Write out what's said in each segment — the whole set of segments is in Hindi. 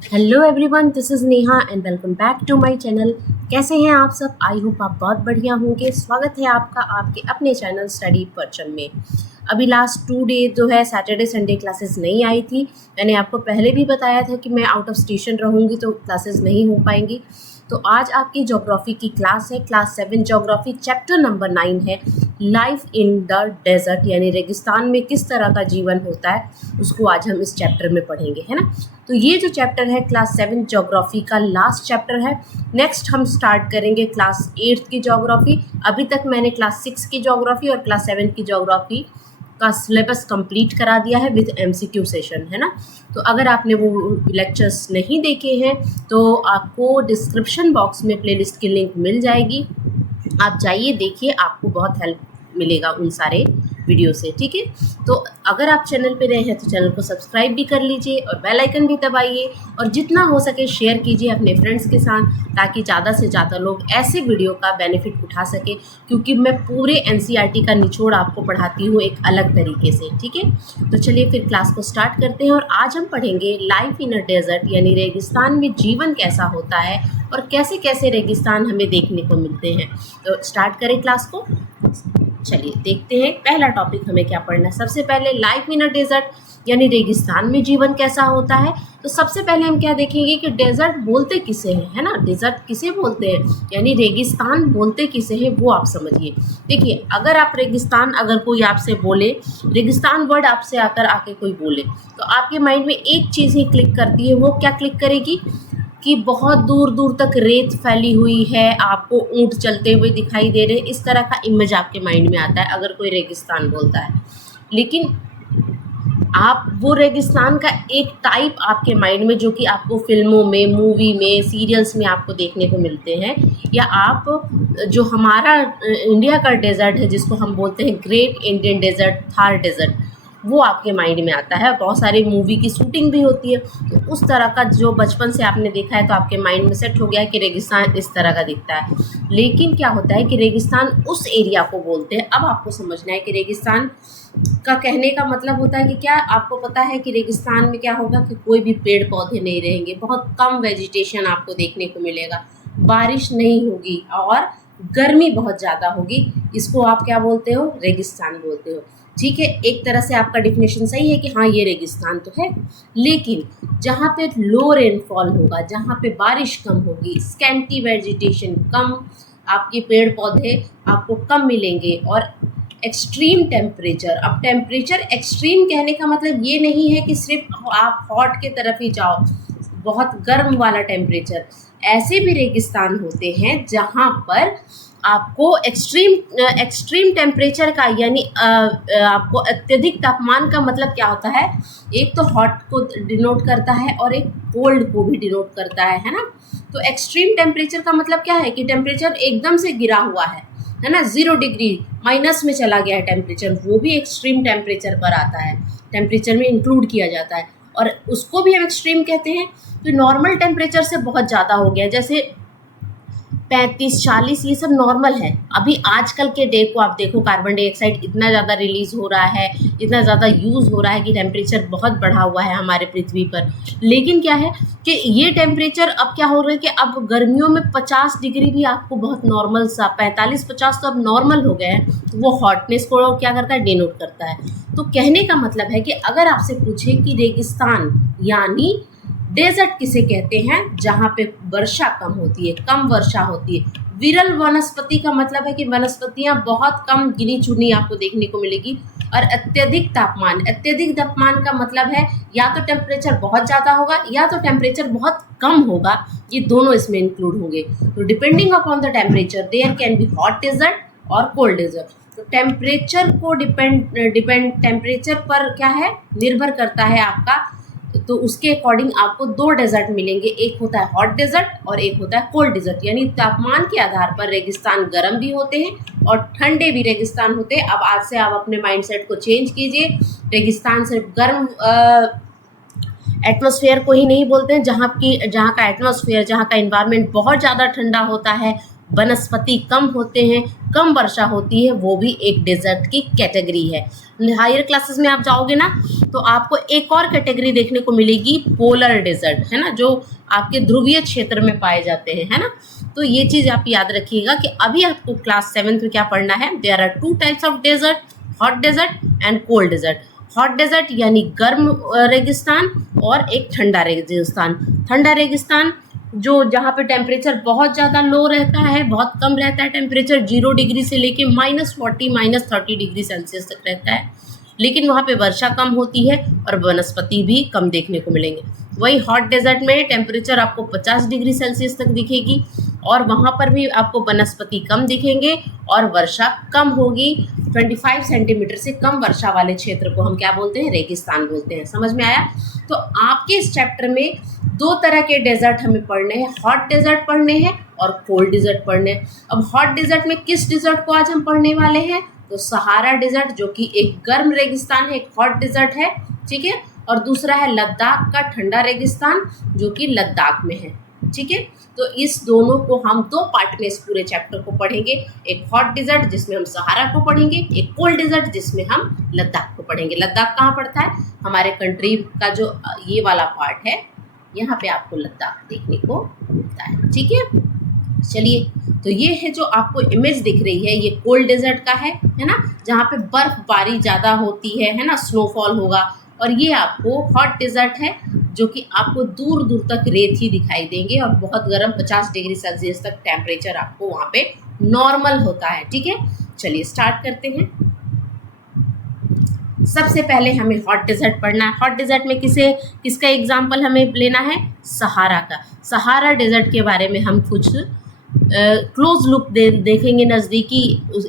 Hello everyone, this is Neha and welcome back to my channel. कैसे हैं आप सब? आई होप आप बहुत बढ़िया होंगे। स्वागत है आपका आपके अपने चैनल स्टडी पर्चन में। अभी लास्ट 2 डे जो है सैटरडे संडे क्लासेस नहीं आई थी। मैंने आपको पहले भी बताया था कि मैं आउट ऑफ स्टेशन रहूँगी तो क्लासेस नहीं हो पाएंगी। तो आज आपकी ज्योग्राफी की क्लास है, क्लास 7 ज्योग्राफी, चैप्टर नंबर 9 है लाइफ इन द डेजर्ट, यानी रेगिस्तान में किस तरह का जीवन होता है, उसको आज हम इस चैप्टर में पढ़ेंगे, है ना। तो ये जो चैप्टर है क्लास 7 ज्योग्राफी का लास्ट चैप्टर है। नेक्स्ट हम स्टार्ट करेंगे क्लास 8 की ज्योग्राफी। अभी तक मैंने क्लास 6 की ज्योग्राफी और क्लास 7 की ज्योग्राफी का सिलेबस कंप्लीट करा दिया है विद एमसीक्यू सेशन, है ना। तो अगर आपने वो लेक्चर्स नहीं देखे हैं तो आपको डिस्क्रिप्शन बॉक्स में प्लेलिस्ट की लिंक मिल जाएगी। आप जाइए, देखिए, आपको बहुत हेल्प मिलेगा उन सारे वीडियो से, ठीक है। तो अगर आप चैनल पे नए हैं तो चैनल को सब्सक्राइब भी कर लीजिए और बेल आइकन भी दबाइए और जितना हो सके शेयर कीजिए अपने फ्रेंड्स के साथ, ताकि ज़्यादा से ज़्यादा लोग ऐसे वीडियो का बेनिफिट उठा सके, क्योंकि मैं पूरे एनसीईआरटी का निचोड़ आपको पढ़ाती हूँ एक अलग तरीके से, ठीक है। तो चलिए फिर क्लास को स्टार्ट करते हैं और आज हम पढ़ेंगे लाइफ इन अ डेजर्ट, यानी रेगिस्तान में जीवन कैसा होता है और कैसे कैसे रेगिस्तान हमें देखने को मिलते हैं। तो स्टार्ट करें क्लास को। चलिए देखते हैं पहला टॉपिक हमें क्या पढ़ना है। सबसे पहले लाइफ इन अ डेजर्ट, यानी रेगिस्तान में जीवन कैसा होता है। तो सबसे पहले हम क्या देखेंगे कि डेजर्ट बोलते किसे हैं, है ना। डेजर्ट किसे बोलते हैं, यानी रेगिस्तान बोलते किसे हैं, वो आप समझिए। देखिए, अगर आप रेगिस्तान, अगर कोई आपसे बोले रेगिस्तान वर्ड, आपसे आके कोई बोले, तो आपके माइंड में एक चीज़ ही क्लिक करती है। वो क्या क्लिक करेगी कि बहुत दूर दूर तक रेत फैली हुई है, आपको ऊंट चलते हुए दिखाई दे रहे, इस तरह का इमेज आपके माइंड में आता है अगर कोई रेगिस्तान बोलता है। लेकिन आप वो रेगिस्तान का एक टाइप आपके माइंड में, जो कि आपको फिल्मों में, मूवी में, सीरियल्स में आपको देखने को मिलते हैं, या आप जो हमारा इंडिया का डेजर्ट है जिसको हम बोलते हैं great Indian desert, Thar desert, वो आपके माइंड में आता है। बहुत सारी मूवी की शूटिंग भी होती है, तो उस तरह का जो बचपन से आपने देखा है तो आपके माइंड में सेट हो गया है कि रेगिस्तान इस तरह का दिखता है। लेकिन क्या होता है कि रेगिस्तान उस एरिया को बोलते हैं। अब आपको समझना है कि रेगिस्तान का कहने का मतलब होता है कि क्या आपको पता है कि रेगिस्तान में क्या होगा कि कोई भी पेड़ पौधे नहीं रहेंगे, बहुत कम वेजिटेशन आपको देखने को मिलेगा, बारिश नहीं होगी और गर्मी बहुत ज़्यादा होगी। इसको आप क्या बोलते हो? रेगिस्तान बोलते हो, ठीक है। एक तरह से आपका डिफिनेशन सही है कि हाँ, ये रेगिस्तान तो है। लेकिन जहाँ पे लो रेनफॉल होगा, जहाँ पे बारिश कम होगी, स्कैंटी वेजिटेशन कम, आपके पेड़ पौधे आपको कम मिलेंगे, और एक्सट्रीम टेम्परेचर। अब टेम्परेचर एक्सट्रीम कहने का मतलब ये नहीं है कि सिर्फ आप हॉट के तरफ ही जाओ, बहुत गर्म वाला टेम्परेचर। ऐसे भी रेगिस्तान होते हैं जहाँ पर आपको एक्सट्रीम टेम्परेचर का, यानी आपको अत्यधिक तापमान का मतलब क्या होता है? एक तो हॉट को डिनोट करता है और एक कोल्ड को भी डिनोट करता है ना। तो एक्सट्रीम टेम्परेचर का मतलब क्या है कि टेम्परेचर एकदम से गिरा हुआ है ना, 0 डिग्री माइनस में चला गया है टेम्परेचर, वो भी एक्सट्रीम टेम्परेचर पर आता है, टेम्परेचर में इंक्लूड किया जाता है, और उसको भी हम एक्सट्रीम कहते हैं। तो नॉर्मल टेम्परेचर से बहुत ज़्यादा हो गया, जैसे 35-40, ये सब नॉर्मल है। अभी आजकल के डे को आप देखो, कार्बन डाइऑक्साइड इतना ज़्यादा रिलीज़ हो रहा है, इतना ज़्यादा यूज़ हो रहा है कि टेम्परेचर बहुत बढ़ा हुआ है हमारे पृथ्वी पर। लेकिन क्या है कि ये टेम्परेचर अब क्या हो रहा है कि अब गर्मियों में 50 डिग्री भी आपको बहुत नॉर्मल सा, 45-50 तो अब नॉर्मल हो गए हैं। तो वो हॉटनेस को क्या करता है? डिनोट करता है। तो कहने का मतलब है कि अगर आपसे पूछे कि रेगिस्तान यानी डेजर्ट किसे कहते हैं, जहाँ पे वर्षा कम होती है, कम वर्षा होती है। विरल वनस्पति का मतलब है कि वनस्पतियाँ बहुत कम, गिनी चुनी आपको देखने को मिलेगी। और अत्यधिक तापमान, अत्यधिक तापमान का मतलब है या तो टेम्परेचर बहुत ज़्यादा होगा या तो टेम्परेचर बहुत कम होगा, ये दोनों इसमें इंक्लूड होंगे। तो depending upon the temperature there can be hot desert और कोल्ड डेजर्ट। तो टेम्परेचर को डिपेंड टेम्परेचर पर क्या है, निर्भर करता है आपका। तो उसके अकॉर्डिंग आपको 2 डेजर्ट मिलेंगे, एक होता है हॉट डेजर्ट और एक होता है कोल्ड डेजर्ट। यानी तापमान के आधार पर रेगिस्तान गर्म भी होते हैं और ठंडे भी रेगिस्तान होते हैं। अब आज से आप अपने माइंडसेट को चेंज कीजिए, रेगिस्तान सिर्फ गर्म एटमॉस्फेयर को ही नहीं बोलते हैं, जहाँ का एटमॉस्फेयर, जहाँ का इन्वायरमेंट बहुत ज़्यादा ठंडा होता है, वनस्पति कम होते हैं, कम वर्षा होती है, वो भी एक डेजर्ट की कैटेगरी है। हायर क्लासेस में आप जाओगे ना तो आपको एक और कैटेगरी देखने को मिलेगी, पोलर डेजर्ट, है ना, जो आपके ध्रुवीय क्षेत्र में पाए जाते हैं, है ना। तो ये चीज़ आप याद रखिएगा कि अभी आपको क्लास 7th में क्या पढ़ना है। There are 2 types of desert, hot desert and cold desert. Hot desert यानी गर्म रेगिस्तान, और एक ठंडा रेगिस्तान। ठंडा रेगिस्तान जो जहाँ पे टेम्परेचर बहुत ज़्यादा लो रहता है, बहुत कम रहता है टेम्परेचर, 0 डिग्री से लेके -40 -30 डिग्री सेल्सियस तक रहता है, लेकिन वहाँ पे वर्षा कम होती है और वनस्पति भी कम देखने को मिलेंगे। वही हॉट डेजर्ट में टेम्परेचर आपको 50 डिग्री सेल्सियस तक दिखेगी और वहाँ पर भी आपको वनस्पति कम दिखेंगे और वर्षा कम होगी। 25 सेंटीमीटर से कम वर्षा वाले क्षेत्र को हम क्या बोलते हैं, रेगिस्तान बोलते हैं। समझ में आया। तो आपके इस चैप्टर में 2 तरह के डेजर्ट हमें पढ़ने हैं, हॉट डेजर्ट पढ़ने हैं और कोल्ड डेजर्ट पढ़ने हैं। अब हॉट डेजर्ट में किस डेजर्ट को आज हम पढ़ने वाले हैं, तो सहारा डेजर्ट जो कि एक गर्म रेगिस्तान है, एक हॉट डेजर्ट है, ठीक है। और दूसरा है लद्दाख का ठंडा रेगिस्तान जो कि लद्दाख में है, ठीक है। तो इस दोनों को हम 2 पार्ट में इस पूरे चैप्टर को पढ़ेंगे। एक हॉट डेजर्ट जिसमें हम सहारा को पढ़ेंगे, एक कोल्ड डेजर्ट जिसमें हम लद्दाख को पढ़ेंगे। लद्दाख कहाँ पड़ता है, हमारे कंट्री का जो ये वाला पार्ट है, यहाँ पे आपको लद्दाख देखने को मिलता है, ठीक है। चलिए, तो ये है जो आपको इमेज दिख रही है, ये कोल्ड डेजर्ट का है ना, जहाँ पे बर्फबारी ज़्यादा होती है ना, स्नोफॉल होगा। और ये आपको हॉट डेजर्ट है जो कि आपको दूर दूर तक रेत ही दिखाई देंगे और बहुत गर्म 50 डिग्री सेल्सियस तक टेम्परेचर आपको वहाँ पे नॉर्मल होता है, ठीक है। चलिए स्टार्ट करते हैं। सबसे पहले हमें हॉट डेजर्ट पढ़ना है। हॉट डेजर्ट में किसका एग्जाम्पल हमें लेना है, सहारा का। सहारा डेजर्ट के बारे में हम कुछ क्लोज लुक देखेंगे, नज़दीकी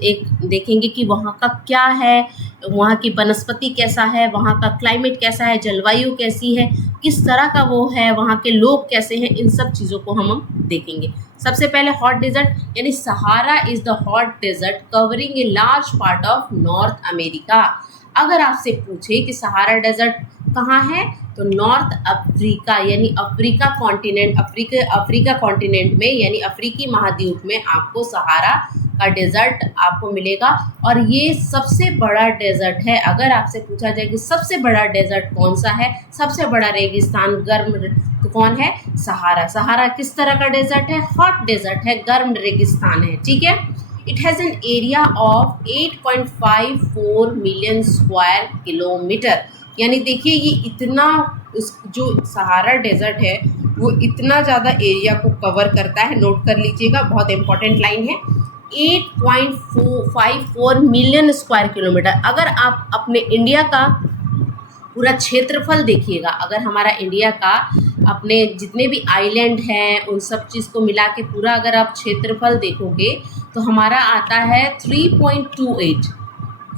एक देखेंगे कि वहाँ का क्या है, वहाँ की वनस्पति कैसा है, वहाँ का क्लाइमेट कैसा है, जलवायु कैसी है, किस तरह का वो है, वहाँ के लोग कैसे हैं, इन सब चीज़ों को हम देखेंगे। सबसे पहले हॉट डेजर्ट यानी Sahara is the hot desert covering a large part of North America. अगर आपसे पूछे कि सहारा डेजर्ट कहाँ है, तो नॉर्थ अफ्रीका यानी अफ्रीका कॉन्टिनेंट, अफ्रीका कॉन्टिनेंट में यानी अफ्रीकी महाद्वीप में आपको सहारा का डेजर्ट आपको मिलेगा। और ये सबसे बड़ा डेजर्ट है। अगर आपसे पूछा जाए कि सबसे बड़ा डेजर्ट कौन सा है, सबसे बड़ा रेगिस्तान गर्म तो कौन है, सहारा। सहारा किस तरह का डेजर्ट है, हॉट डेजर्ट है, गर्म रेगिस्तान है, ठीक है। It has an area of 8.54 million square kilometre. यानी देखिए ये इतना, जो सहारा डेजर्ट है वो इतना ज़्यादा एरिया को कवर करता है। नोट कर लीजिएगा, बहुत इंपॉर्टेंट लाइन है, 8.54 मिलियन स्क्वायर किलोमीटर। अगर आप अपने इंडिया का पूरा क्षेत्रफल देखिएगा, अगर हमारा इंडिया का अपने जितने भी आइलैंड हैं उन सब चीज़ को मिला के पूरा अगर आप क्षेत्रफल देखोगे तो हमारा आता है 3.28,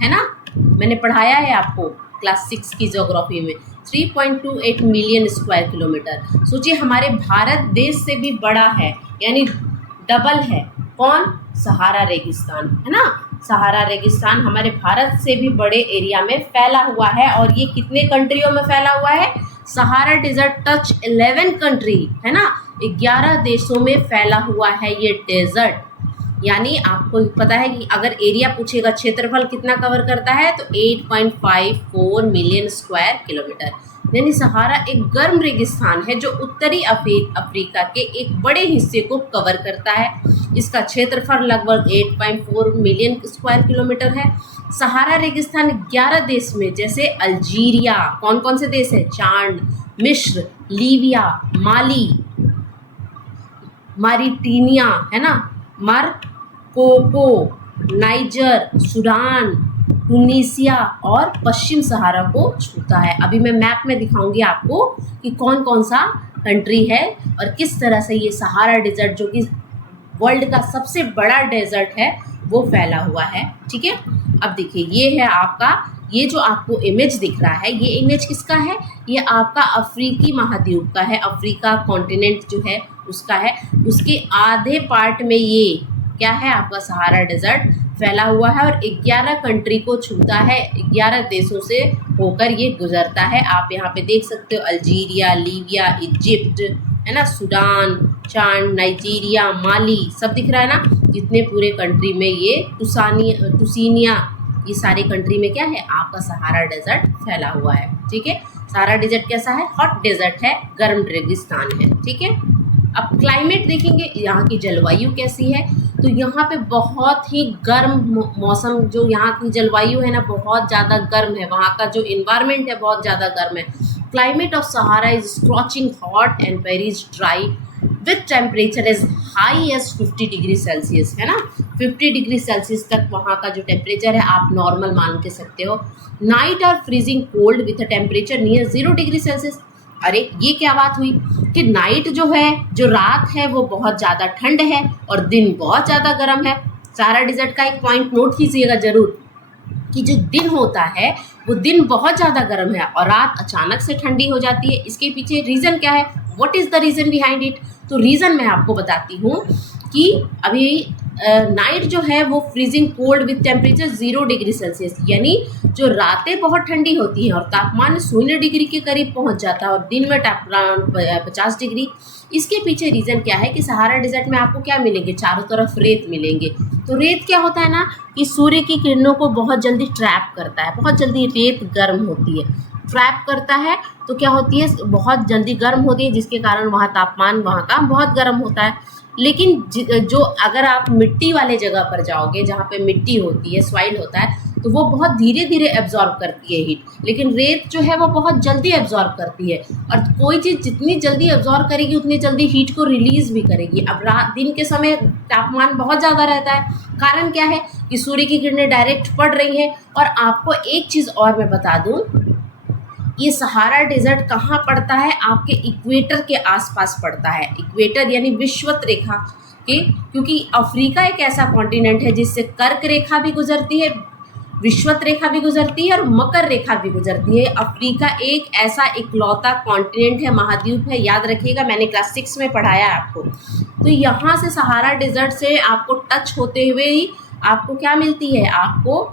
है ना। मैंने पढ़ाया है आपको क्लास 6 की ज्योग्राफी में, 3.28 मिलियन स्क्वायर किलोमीटर। सोचिए हमारे भारत देश से भी बड़ा है, यानी डबल है। कौन, सहारा रेगिस्तान, है ना। सहारा रेगिस्तान हमारे भारत से भी बड़े एरिया में फैला हुआ है। और ये कितने कंट्रियों में फैला हुआ है, सहारा डेजर्ट टच 11 कंट्री, है ना, 11 देशों में फैला हुआ है ये डेजर्ट। यानी आपको पता है कि अगर एरिया पूछेगा क्षेत्रफल कितना कवर करता है, तो 8.54 मिलियन स्क्वायर किलोमीटर। यानी सहारा एक गर्म रेगिस्तान है जो उत्तरी अफ्रीका के एक बड़े हिस्से को कवर करता है। इसका क्षेत्रफल लगभग 8.4 मिलियन स्क्वायर किलोमीटर है। सहारा रेगिस्तान 11 देश में, जैसे अल्जीरिया, कौन कौन से देश है, चाड, मिस्र, लीबिया, माली, मारिटानिया, है ना, कोको, नाइजर, सूडान, ट्यूनीसिया और पश्चिम सहारा को छूता है। अभी मैं मैप में दिखाऊंगी आपको कि कौन कौन सा कंट्री है और किस तरह से ये सहारा डेजर्ट जो कि वर्ल्ड का सबसे बड़ा डेजर्ट है वो फैला हुआ है, ठीक है। अब देखिए ये है आपका, ये जो आपको इमेज दिख रहा है, ये इमेज किसका है, ये आपका अफ्रीकी महाद्वीप का है, अफ्रीका कॉन्टिनेंट जो है उसका है। उसके आधे पार्ट में ये क्या है, आपका सहारा डेजर्ट फैला हुआ है और 11 कंट्री को छूता है, 11 देशों से होकर ये गुजरता है। आप यहाँ पे देख सकते हो अल्जीरिया, लीबिया, इजिप्ट, है ना, सूडान, चांद, नाइजीरिया, माली सब दिख रहा है ना। जितने पूरे कंट्री में ये टुसिनिया, ये सारे कंट्री में क्या है, आपका सहारा डेजर्ट फैला हुआ है। ठीक है, सहारा डेजर्ट कैसा है, हॉट डेजर्ट है, गर्म रेगिस्तान है। ठीक है, अब क्लाइमेट देखेंगे, यहाँ की जलवायु कैसी है। तो यहाँ पे बहुत ही गर्म मौसम, जो यहाँ की जलवायु है ना बहुत ज़्यादा गर्म है, वहाँ का जो इन्वायरमेंट है बहुत ज़्यादा गर्म है। Climate of Sahara is scorching hot and very dry with temperature is high as 50 degree Celsius, है ना। 50 डिग्री सेल्सियस तक वहाँ का जो टेम्परेचर है आप नॉर्मल मान के सकते हो। Night are freezing cold with a temperature near 0 degree Celsius. अरे ये क्या बात हुई कि नाइट जो है, जो रात है वो बहुत ज़्यादा ठंड है और दिन बहुत ज़्यादा गर्म है। सहारा डेजर्ट का एक पॉइंट नोट कीजिएगा ज़रूर कि जो दिन होता है वो दिन बहुत ज़्यादा गर्म है और रात अचानक से ठंडी हो जाती है। इसके पीछे रीज़न क्या है, what is the reason behind it. तो रीज़न मैं आपको बताती हूँ कि अभी नाइट जो है वो freezing cold with temperature 0 degree Celsius, यानी जो रातें बहुत ठंडी होती हैं और तापमान 0 डिग्री के करीब पहुंच जाता है और दिन में तापमान 50 डिग्री। इसके पीछे रीज़न क्या है कि सहारा डेजर्ट में आपको क्या मिलेंगे, चारों तरफ रेत मिलेंगे। तो रेत क्या होता है ना कि सूर्य की किरणों को बहुत जल्दी ट्रैप करता है, बहुत जल्दी रेत गर्म होती है, ट्रैप करता है। तो क्या होती है, बहुत जल्दी गर्म होती है, जिसके कारण वहाँ तापमान वहाँ का बहुत गर्म होता है। लेकिन जो अगर आप मिट्टी वाले जगह पर जाओगे जहाँ पे मिट्टी होती है, सॉइल होता है, तो वो बहुत धीरे धीरे एब्जॉर्ब करती है हीट। लेकिन रेत जो है वो बहुत जल्दी एब्जॉर्ब करती है और कोई चीज़ जितनी जल्दी एब्जॉर्ब करेगी उतनी जल्दी हीट को रिलीज़ भी करेगी। अब रात दिन के समय तापमान बहुत ज़्यादा रहता है, कारण क्या है कि सूर्य की किरणें डायरेक्ट पड़ रही हैं। और आपको एक चीज़ और मैं बता दूँ, ये सहारा डेजर्ट कहाँ पड़ता है, आपके इक्वेटर के आसपास पड़ता है। इक्वेटर यानी विषुवत रेखा के, क्योंकि अफ्रीका एक ऐसा कॉन्टिनेंट है जिससे कर्क रेखा भी गुजरती है, विषुवत रेखा भी गुजरती है और मकर रेखा भी गुजरती है। अफ्रीका एक ऐसा इकलौता कॉन्टिनेंट है, महाद्वीप है, याद रखिएगा, मैंने क्लास 6 में पढ़ाया है आपको। तो यहाँ से सहारा डेजर्ट से आपको टच होते हुए ही आपको क्या मिलती है, आपको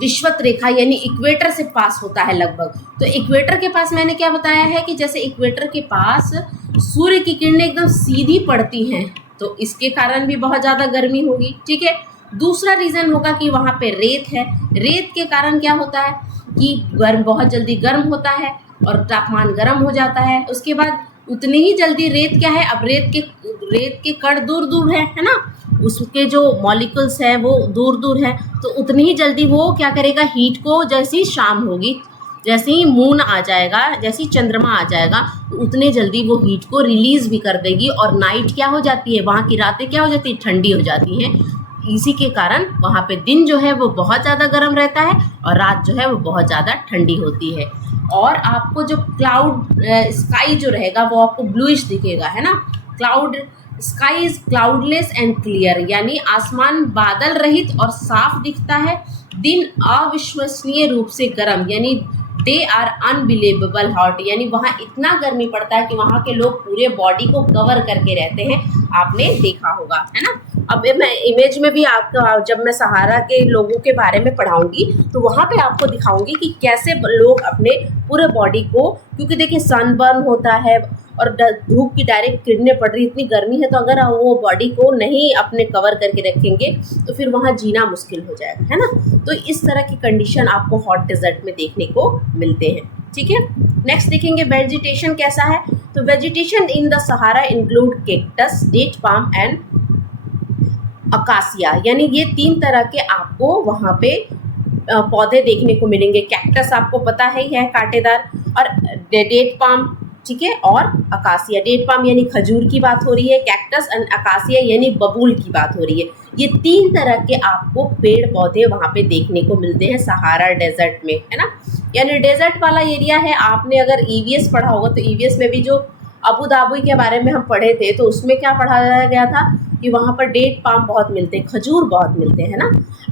विषुवत रेखा यानी इक्वेटर से पास होता है लगभग। तो इक्वेटर के पास मैंने क्या बताया है कि जैसे इक्वेटर के पास सूर्य की किरणें एकदम सीधी पड़ती हैं, तो इसके कारण भी बहुत ज़्यादा गर्मी होगी। ठीक है, दूसरा रीज़न होगा कि वहाँ पे रेत है। रेत के कारण क्या होता है कि बहुत जल्दी गर्म होता है और तापमान गर्म हो जाता है। उसके बाद उतनी ही जल्दी रेत क्या है, अब रेत के कण दूर दूर है ना, उसके जो मॉलिक्यूल्स हैं वो दूर दूर हैं, तो उतनी ही जल्दी वो क्या करेगा, हीट को जैसे ही शाम होगी, जैसे ही मून आ जाएगा, जैसे ही चंद्रमा आ जाएगा, तो उतने जल्दी वो हीट को रिलीज़ भी कर देगी और नाइट क्या हो जाती है, वहाँ की रातें क्या हो जाती है, ठंडी हो जाती हैं। इसी के कारण वहाँ पे दिन जो है वो बहुत ज़्यादा गर्म रहता है और रात जो है वो बहुत ज़्यादा ठंडी होती है। और आपको जो स्काई जो रहेगा वो आपको ब्लूइश दिखेगा, है ना। Sky is cloudless and clear, यानी आसमान बादल रहित और साफ दिखता है। दिन अविश्वसनीय रूप से गर्म, यानी डे आर अनबिलीवेबल हॉट, यानी वहाँ इतना गर्मी पड़ता है कि वहाँ के लोग पूरे बॉडी को कवर करके रहते हैं, आपने देखा होगा, है ना। अब मैं इमेज में भी आपको, जब मैं सहारा के लोगों के बारे में पढ़ाऊंगी तो वहाँ पे आपको दिखाऊंगी कि कैसे लोग अपने पूरे बॉडी को, क्योंकि देखिए सनबर्न होता है और धूप की डायरेक्ट किरणें पड़ रही, इतनी गर्मी है, तो अगर वो बॉडी को नहीं अपने कवर करके रखेंगे तो फिर वहाँ जीना मुश्किल हो जाएगा, है ना। तो इस तरह की कंडीशन आपको हॉट डेजर्ट में देखने को मिलते हैं। ठीक है, नेक्स्ट देखेंगे वेजिटेशन कैसा है। तो vegetation in the Sahara include cactus, date palm and acacia, यानी ये 3 तरह के आपको वहाँ पे पौधे देखने को मिलेंगे। कैक्टस आपको पता ही है, कांटेदार, और डेट पाम, ठीक है, और अकासिया। डेट पाम यानी खजूर की बात हो रही है, कैक्टस एंड अकासिया यानी बबूल की बात हो रही है। ये 3 तरह के आपको पेड़ पौधे वहाँ पे देखने को मिलते हैं सहारा डेजर्ट में, है ना। यानी डेजर्ट वाला एरिया है। आपने अगर ईवीएस पढ़ा होगा तो ईवीएस में भी जो अबू धाबी के बारे में हम पढ़े थे तो उसमें क्या पढ़ाया गया था कि वहाँ पर डेट पाम बहुत मिलते हैं, खजूर बहुत मिलते हैं, है ना।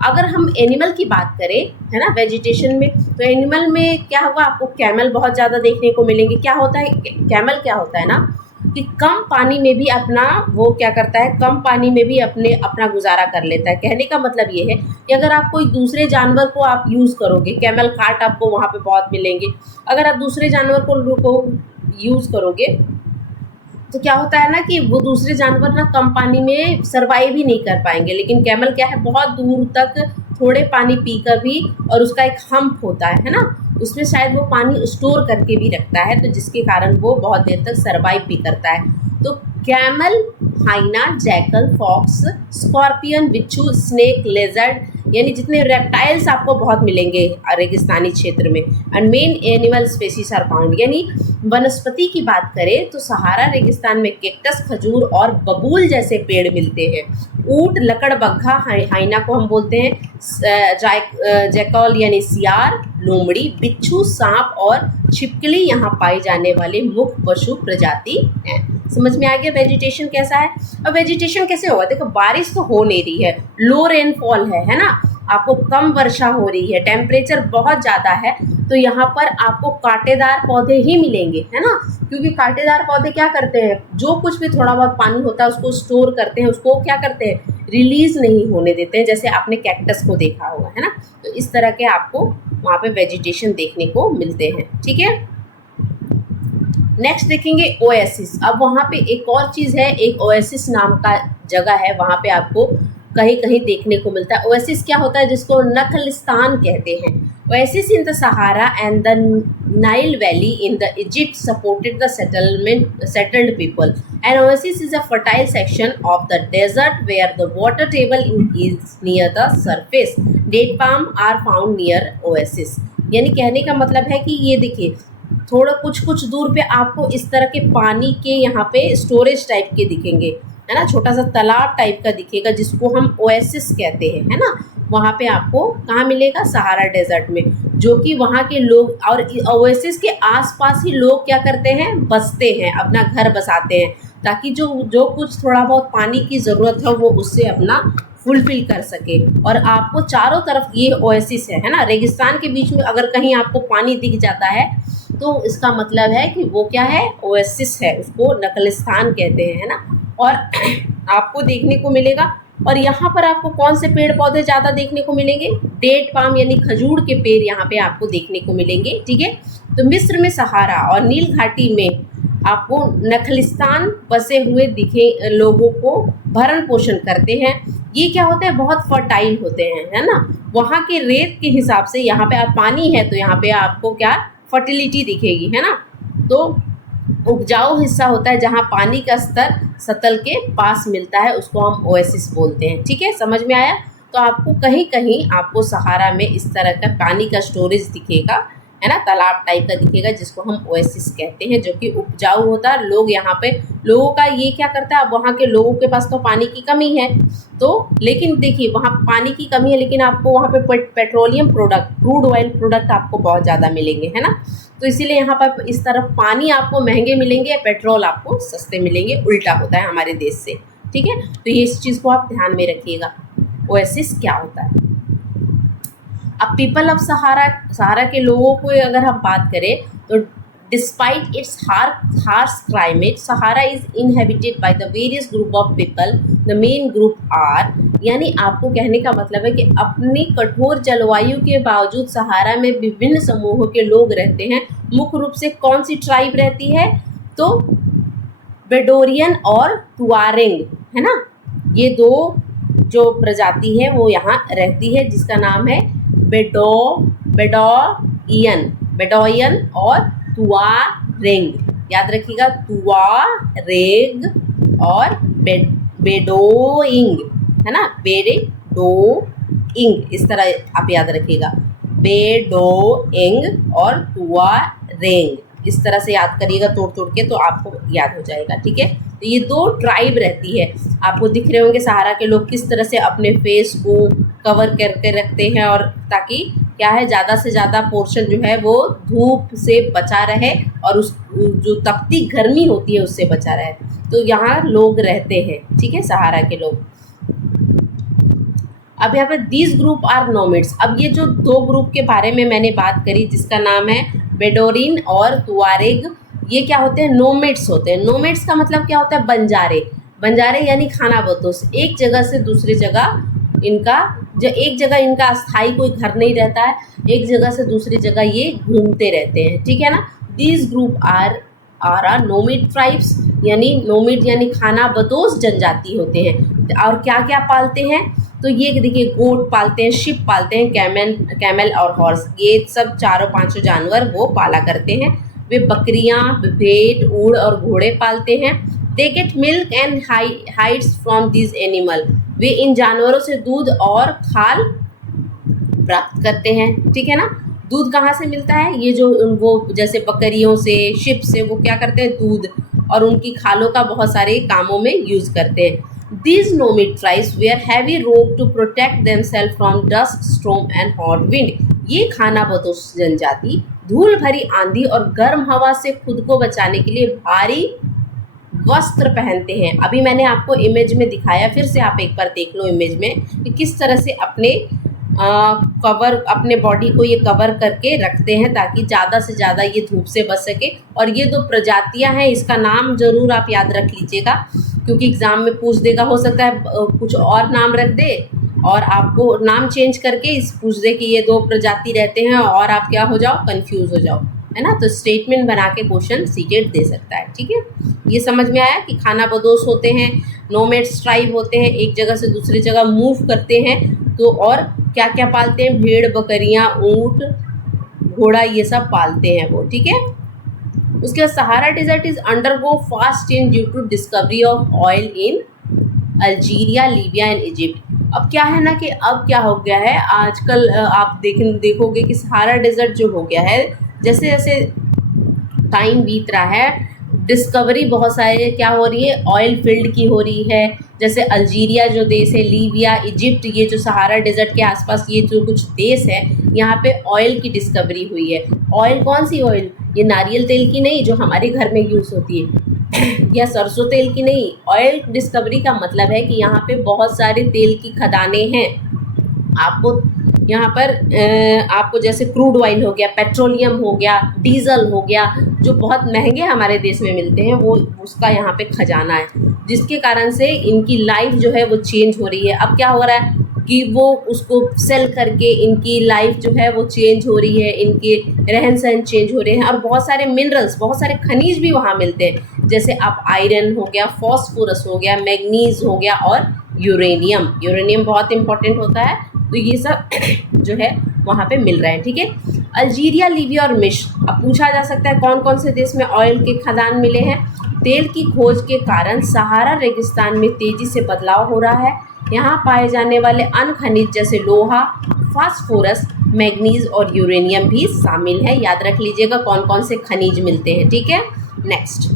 अगर हम एनिमल की बात करें, है ना, वेजिटेशन में, तो एनिमल में क्या होगा, आपको कैमल बहुत ज़्यादा देखने को मिलेंगे। क्या होता है कैमल, क्या होता है ना कि कम पानी में भी अपना वो क्या करता है, कम पानी में भी अपना गुजारा कर लेता है। कहने का मतलब ये है कि अगर आप कोई दूसरे जानवर को आप यूज़ करोगे, कैमल कार्ट आपको वहाँ पे बहुत मिलेंगे। अगर आप दूसरे जानवर को यूज़ करोगे तो क्या होता है ना कि वो दूसरे जानवर ना कम पानी में सरवाइव ही नहीं कर पाएंगे, लेकिन कैमल क्या है, बहुत दूर तक थोड़े पानी पीकर भी, और उसका एक हम्प होता है ना, उसमें शायद वो पानी स्टोर करके भी रखता है, तो जिसके कारण वो बहुत देर तक सरवाइव भी करता है। तो camel, hyena, jackal, fox, scorpion, बिच्छू, स्नेक, लेजर्ड, यानी जितने रेप्टाइल्स आपको बहुत मिलेंगे रेगिस्तानी क्षेत्र में। And main animal species are found, यानी वनस्पति की बात करें तो सहारा रेगिस्तान में कैक्टस, खजूर और बबूल जैसे पेड़ मिलते हैं। ऊंट, लकड़बग्घा, हाइना को हम बोलते हैं, जैकल यानी सियार, लोमड़ी, बिच्छू, सांप और छिपकली यहाँ पाए जाने वाले मुख्य पशु प्रजाति हैं। समझ में आ गया वेजिटेशन कैसा है। अब वेजिटेशन कैसे होगा, देखो बारिश तो हो नहीं रही है, लो रेनफॉल है ना, आपको कम वर्षा हो रही है, टेम्परेचर बहुत ज़्यादा है, तो यहाँ पर आपको कांटेदार पौधे ही मिलेंगे, है ना, क्योंकि कांटेदार पौधे क्या करते हैं, जो कुछ भी थोड़ा बहुत पानी होता है उसको स्टोर करते हैं, उसको क्या करते हैं, रिलीज नहीं होने देते हैं, जैसे आपने कैक्टस को देखा होगा, है ना। तो इस तरह के आपको वहाँ पे वेजिटेशन देखने को मिलते हैं, ठीक है। नेक्स्ट देखेंगे ओएसिस। अब वहाँ पे एक और चीज़ है, एक ओएसिस नाम का जगह है, वहाँ पे आपको कहीं कहीं देखने को मिलता है। ओएसिस क्या होता है, जिसको नखलिस्तान कहते हैं। Oasis in the Sahara and the Nile valley in the Egypt supported the settled people and oasis is a fertile section of the desert where the water table is near the surface. Date palm are found near oasis. यानी कहने का मतलब है कि ये देखिए थोड़ा कुछ दूर पे आपको इस तरह के पानी के यहाँ पे स्टोरेज टाइप के दिखेंगे, है ना, छोटा सा तालाब टाइप का दिखेगा, जिसको हम ओएसिस कहते हैं, है ना। वहाँ पे आपको कहाँ मिलेगा, सहारा डेजर्ट में, जो कि वहाँ के लोग, और ओएसिस के आसपास ही लोग क्या करते हैं, बसते हैं, अपना घर बसाते हैं, ताकि जो कुछ थोड़ा बहुत पानी की ज़रूरत है वो उससे अपना फुलफिल कर सके। और आपको चारों तरफ ये ओएसिस है ना, रेगिस्तान के बीच में अगर कहीं आपको पानी दिख जाता है तो इसका मतलब है कि वो क्या है, ओएसिस है, उसको नखलिस्तान कहते हैं, है ना। और आपको देखने को मिलेगा, और यहाँ पर आपको कौन से पेड़ पौधे ज़्यादा देखने को मिलेंगे, डेट पाम यानी खजूर के पेड़ यहाँ पे आपको देखने को मिलेंगे, ठीक है। तो मिस्र में सहारा और नील घाटी में आपको नखलिस्तान बसे हुए दिखे लोगों को भरण पोषण करते हैं। ये क्या होते हैं, बहुत फर्टाइल होते हैं, है ना। वहाँ के रेत के हिसाब से यहाँ पे आप पानी है तो यहाँ पे आपको क्या फर्टिलिटी दिखेगी, है ना। तो उपजाऊ हिस्सा होता है जहाँ पानी का स्तर सतल के पास मिलता है, उसको हम ओएसिस बोलते हैं, ठीक है, समझ में आया। तो आपको कहीं कहीं आपको सहारा में इस तरह का पानी का स्टोरेज दिखेगा, है ना, तालाब टाइप का दिखेगा, जिसको हम ओएसिस कहते हैं, जो कि उपजाऊ होता है। लोग यहाँ पे, लोगों का ये क्या करता है, अब वहाँ के लोगों के पास तो पानी की कमी है, तो लेकिन देखिए वहाँ पानी की कमी है, लेकिन आपको वहाँ पे petroleum product, crude oil product आपको बहुत ज़्यादा मिलेंगे, है ना। तो इसीलिए यहाँ पर इस तरफ पानी आपको महंगे मिलेंगे, पेट्रोल आपको सस्ते मिलेंगे, उल्टा होता है हमारे देश से, ठीक है। तो ये इस चीज़ को आप ध्यान में रखिएगा, ओएसिस क्या होता है। अब पीपल ऑफ सहारा के लोगों को अगर हम बात करें तो despite its harsh climate, Sahara is inhabited by the various group of people, the main group are, यानी आपको कहने का मतलब है कि अपनी कठोर जलवायु के बावजूद सहारा में विभिन्न समूहों के लोग रहते हैं। मुख्य रूप से कौन सी ट्राइब रहती है, तो बेडोरियन और तुआरेंग, है ना, ये दो जो प्रजाति है वो यहाँ रहती है, जिसका नाम है बेडोयन और तुआरेंग। याद रखिएगा, तुआरेग और बेडोइंग, है ना, बेडोइंग, इस तरह आप याद रखिएगा, बेडोइंग और तुआरेंग, इस तरह से याद करिएगा तोड़ के, तो आपको याद हो जाएगा, ठीक है। तो ये दो ट्राइब रहती है, आपको दिख रहे होंगे सहारा के लोग किस तरह से अपने फेस को कवर करके रखते हैं, और ताकि क्या है, ज़्यादा से ज़्यादा पोर्शन जो है वो धूप से बचा रहे और उस जो तपती गर्मी होती है उससे बचा रहे। तो यहाँ लोग रहते हैं, ठीक है, सहारा के लोग। अब यहाँ पर दीज ग्रुप आर नोमिड्स। अब ये जो दो ग्रुप के बारे में मैंने बात करी, जिसका नाम है बेडोरिन और तुआरेग, ये क्या होते हैं, नोमिड्स होते हैं। नोमिड्स का मतलब क्या होता है, बंजारे यानी खानाबदोश, एक जगह से दूसरी जगह इनका, जो एक जगह इनका अस्थाई कोई घर नहीं रहता है, एक जगह से दूसरी जगह ये घूमते रहते हैं, ठीक है ना। दीज ग्रुप आर नोमिड ट्राइब्स यानी नोमिड यानी खानाबदोश जनजाति होते हैं। और क्या क्या पालते हैं, तो ये देखिए गोट पालते हैं, शिप पालते हैं, कैमल और हॉर्स, ये सब चारों पांचों जानवर वो पाला करते हैं। वे बकरियां, भेड़, ऊँट और घोड़े पालते हैं। They get milk and hides from this animal, वे इन जानवरों से दूध और खाल प्राप्त करते हैं। ठीक है ना। दूध कहाँ से मिलता है, ये जो वो जैसे बकरियों से, शिप से, वो क्या करते हैं, दूध और उनकी खालों का बहुत सारे कामों में यूज करते हैं। These nomad tribes wear heavy robe to protect themselves from dust, storm and hot wind. ये खानाबदोश जनजाति धूल भरी आंधी और गर्म हवा से खुद को बचाने के लिए भारी वस्त्र पहनते हैं। अभी मैंने आपको इमेज में दिखाया, फिर से आप एक बार देख लो इमेज में कि किस तरह से अपने बॉडी को ये कवर करके रखते हैं ताकि ज़्यादा से ज़्यादा ये धूप से बच सके। और ये दो प्रजातियां हैं, इसका नाम ज़रूर आप याद रख लीजिएगा क्योंकि एग्ज़ाम में पूछ देगा, हो सकता है कुछ और नाम रख दे और आपको नाम चेंज करके इस पूछ दे कि ये दो प्रजाति रहते हैं और आप क्या हो जाओ, कंफ्यूज हो जाओ, है ना। तो स्टेटमेंट बना के क्वेश्चन सीटेट दे सकता है। ठीक है, ये समझ में आया कि खानाबदोश होते हैं, नोमैड्स ट्राइब होते हैं, एक जगह से दूसरी जगह मूव करते हैं। तो और क्या क्या पालते हैं, भेड़, बकरियां, ऊँट, घोड़ा, ये सब पालते हैं वो। ठीक है। उसके बाद Sahara desert is undergo fast change due to discovery of oil in Algeria, Libya and Egypt. अब क्या है ना कि अब क्या हो गया है, आजकल आप देखोगे कि सहारा डेजर्ट जो हो गया है, जैसे जैसे टाइम बीत रहा है, डिस्कवरी बहुत सारे क्या हो रही है, ऑयल फील्ड की हो रही है। जैसे अल्जीरिया जो देश है, लीबिया, इजिप्ट, ये जो सहारा डेजर्ट के आसपास ये जो कुछ देश है, यहाँ पे ऑयल की डिस्कवरी हुई है। ऑयल कौन सी ऑयल, ये नारियल तेल की नहीं जो हमारे घर में यूज़ होती है या सरसों तेल की नहीं। ऑयल डिस्कवरी का मतलब है कि यहाँ पे बहुत सारे तेल की खदानें हैं। आपको यहाँ पर आपको जैसे क्रूड ऑयल हो गया, पेट्रोलियम हो गया, डीजल हो गया, जो बहुत महंगे हमारे देश में मिलते हैं, वो उसका यहाँ पे खजाना है, जिसके कारण से इनकी लाइफ जो है वो चेंज हो रही है। अब क्या हो रहा है कि वो उसको सेल करके इनकी लाइफ जो है वो चेंज हो रही है, इनके रहन सहन चेंज हो रहे हैं। और बहुत सारे मिनरल्स, बहुत सारे खनिज भी वहाँ मिलते हैं, जैसे आप आयरन हो गया, फॉस्फोरस हो गया, मैग्नीज हो गया और यूरेनियम। यूरेनियम बहुत इंपॉर्टेंट होता है। तो ये सब जो है वहाँ पे मिल रहा है। ठीक है। अल्जीरिया, लीबिया और मिस्र। अब पूछा जा सकता है कौन कौन से देश में ऑयल के खदान मिले हैं। तेल की खोज के कारण सहारा रेगिस्तान में तेजी से बदलाव हो रहा है। यहाँ पाए जाने वाले अन्य खनिज जैसे लोहा, फास्फोरस, मैग्नीज और यूरेनियम भी शामिल है। याद रख लीजिएगा कौन कौन से खनिज मिलते हैं। ठीक है। नेक्स्ट,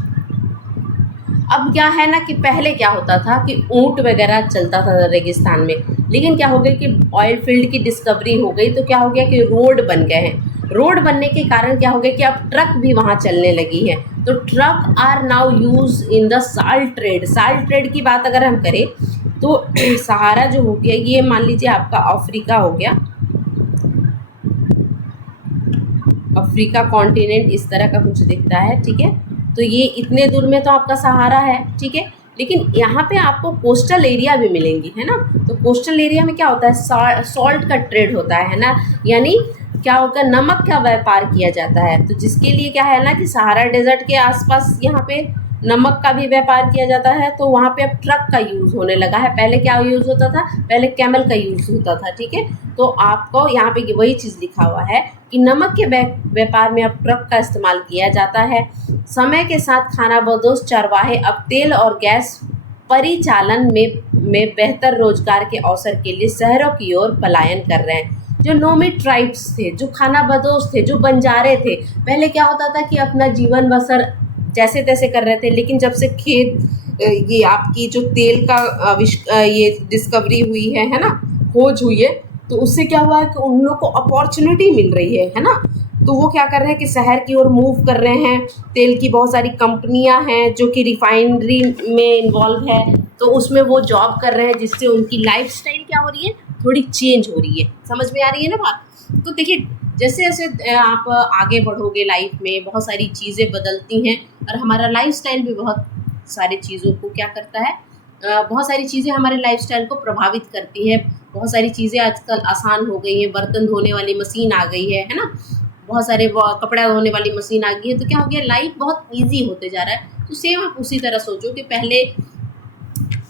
अब क्या है ना कि पहले क्या होता था कि ऊँट वगैरह चलता था रेगिस्तान में, लेकिन क्या हो गया कि ऑयल फील्ड की डिस्कवरी हो गई, तो क्या हो गया कि रोड बन गए हैं। रोड बनने के कारण क्या हो गया कि अब ट्रक भी वहाँ चलने लगी है। तो truck are now use in the salt trade. Salt trade की बात अगर हम करें तो सहारा जो हो गया, ये मान लीजिए आपका अफ्रीका हो गया, अफ्रीका कॉन्टिनेंट इस तरह का कुछ दिखता है। ठीक है। तो ये इतने दूर में तो आपका सहारा है। ठीक है। लेकिन यहाँ पे आपको कोस्टल एरिया भी मिलेंगी, है ना। तो कोस्टल एरिया में क्या होता है, सॉल्ट का ट्रेड होता है ना, यानी क्या होगा, नमक का व्यापार किया जाता है। तो जिसके लिए क्या है ना कि सहारा डेजर्ट के आसपास यहाँ पे नमक का भी व्यापार किया जाता है। तो वहाँ पे अब ट्रक का यूज़ होने लगा है। पहले क्या यूज़ होता था, पहले कैमल का यूज़ होता था। ठीक है। तो आपको यहाँ पे वही चीज़ लिखा हुआ है कि नमक के व्यापार में अब ट्रक का इस्तेमाल किया जाता है। समय के साथ खानाबदोश चरवाहे अब तेल और गैस परिचालन में बेहतर रोजगार के अवसर के लिए शहरों की ओर पलायन कर रहे हैं। जो नोमिड ट्राइब्स थे, जो खानाबदोश थे, जो बंजारे थे, पहले क्या होता था कि अपना जीवन बसर जैसे तैसे कर रहे थे। लेकिन जब से ये आपकी जो तेल का ये डिस्कवरी हुई है ना, खोज हुई है, तो उससे क्या हुआ है कि उन लोग को अपॉर्चुनिटी मिल रही है ना। तो वो क्या कर रहे हैं कि शहर की ओर मूव कर रहे हैं। तेल की बहुत सारी कंपनियां हैं जो कि रिफाइनरी में इन्वॉल्व है, तो उसमें वो जॉब कर रहे हैं, जिससे उनकी लाइफस्टाइल क्या हो रही है, थोड़ी चेंज हो रही है। समझ में आ रही है ना बात। तो देखिए, जैसे जैसे आप आगे बढ़ोगे लाइफ में, बहुत सारी चीज़ें बदलती हैं और हमारा लाइफस्टाइल भी बहुत सारी चीज़ों को क्या करता है, बहुत सारी चीज़ें हमारे लाइफस्टाइल को प्रभावित करती हैं। बहुत सारी चीज़ें आजकल आसान हो गई हैं, बर्तन धोने वाली मशीन आ गई है ना, बहुत सारे कपड़ा धोने वाली मशीन आ गई है। तो क्या हो गया, लाइफ बहुत ईजी होते जा रहा है। तो सेम आप उसी तरह सोचो कि पहले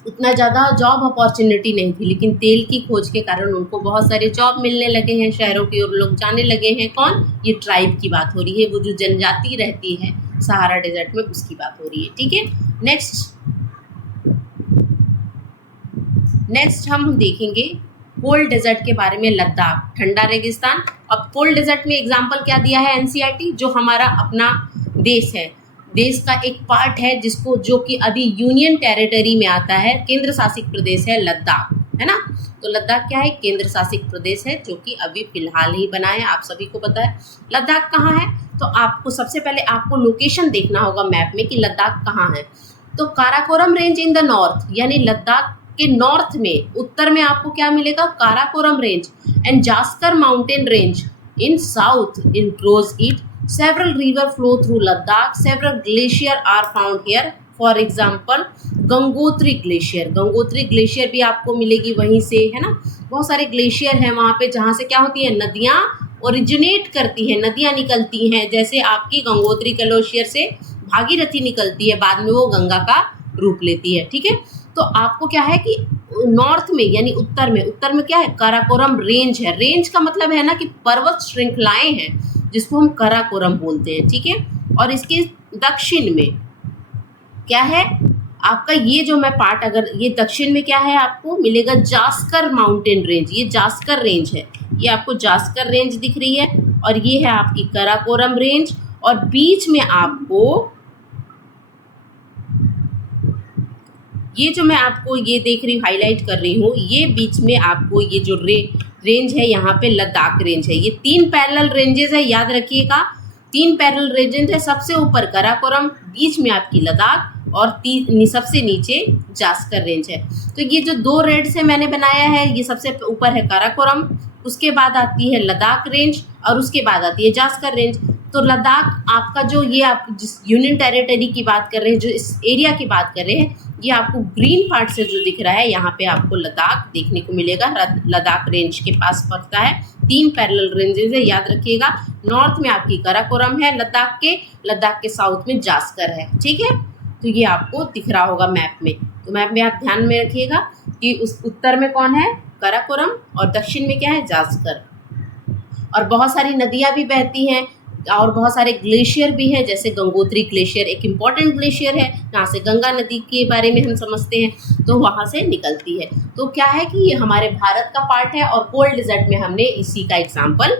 उतना ज़्यादा जॉब अपॉर्चुनिटी नहीं थी, लेकिन तेल की खोज के कारण उनको बहुत सारे जॉब मिलने लगे हैं, शहरों की ओर लोग जाने लगे हैं। कौन? ये ट्राइब की बात हो रही है, वो जो जनजाति रहती है सहारा डेजर्ट में, उसकी बात हो रही है। ठीक है, नेक्स्ट हम देखेंगे कोल्ड डेजर्ट के बारे में। लद्दाख ठंडा रेगिस्तान। अब कोल्ड डेजर्ट में एग्जाम्पल क्या दिया है एनसीईआरटी, जो हमारा अपना देश है, देश का एक पार्ट है जिसको, जो कि अभी यूनियन टेरिटरी में आता है, केंद्र शासित प्रदेश है लद्दाख, है ना। तो लद्दाख क्या है? केंद्र शासित प्रदेश है, जो कि अभी फिलहाल ही बना है, आप सभी को पता है। लद्दाख कहाँ है? तो आपको सबसे पहले आपको लोकेशन देखना होगा मैप में कि लद्दाख कहाँ है। तो Karakoram range in the north, यानी लद्दाख के नॉर्थ में, उत्तर में आपको क्या मिलेगा? Karakoram range and Zanskar mountain range in south enclose it. Several river flow through Ladakh. Several glacier are found here. For example, Gangotri glacier. Gangotri glacier भी आपको मिलेगी वहीं से, है ना। बहुत सारे ग्लेशियर हैं वहाँ पे जहाँ से क्या होती है? नदियाँ ओरिजिनेट करती हैं, नदियाँ निकलती हैं। जैसे आपकी गंगोत्री ग्लेशियर से भागीरथी निकलती है, बाद में वो गंगा का रूप लेती है। ठीक है, तो आपको क्या है कि नॉर्थ में यानी उत्तर में क्या है? काराकोरम रेंज है। रेंज का मतलब है ना कि पर्वत श्रृंखलाएं हैं, जिसको हम काराकोरम बोलते हैं। ठीक है, और इसके दक्षिण में क्या है आपका? ये जो मैं पार्ट, अगर ये दक्षिण में क्या है आपको मिलेगा? Zanskar mountain range. ये जास्कर रेंज है, ये आपको जास्कर रेंज दिख रही है, और ये है आपकी काराकोरम रेंज। और बीच में आपको ये जो मैं आपको ये देख रही हूँ, हाईलाइट कर रही हूँ, ये बीच में आपको ये जो रेंज है, यहाँ पे लद्दाख रेंज है। ये 3 पैरेलल रेंजेस है, याद रखिएगा, 3 पैरेलल रेंजेस है। सबसे ऊपर काराकोरम, बीच में आपकी लद्दाख, और सबसे नीचे जास्कर रेंज है। तो ये जो 2 रेड से मैंने बनाया है, ये सबसे ऊपर है काराकोरम, उसके बाद आती है लद्दाख रेंज, और उसके बाद आती है जास्कर रेंज। तो लद्दाख आपका जो, ये आप जिस यूनियन टेरिटरी की बात कर रहे हैं, जो इस एरिया की बात कर रहे हैं, ये आपको ग्रीन पार्ट से जो दिख रहा है, यहाँ पे आपको लद्दाख देखने को मिलेगा। लद्दाख रेंज के पास पड़ता है, 3 पैरेलल रेंजेस है, याद रखिएगा। नॉर्थ में आपकी काराकोरम है लद्दाख के साउथ में जास्कर है। ठीक है, तो ये आपको दिख रहा होगा मैप में। तो मैप में आप ध्यान में रखिएगा कि उस उत्तर में कौन है? काराकोरम, और दक्षिण में क्या है? जास्कर। और बहुत सारी नदियाँ भी बहती हैं, और बहुत सारे ग्लेशियर भी हैं, जैसे गंगोत्री ग्लेशियर एक इम्पॉर्टेंट ग्लेशियर है, जहाँ से गंगा नदी के बारे में हम समझते हैं, तो वहाँ से निकलती है। तो क्या है कि ये हमारे भारत का पार्ट है, और कोल्ड डेजर्ट में हमने इसी का एग्जाम्पल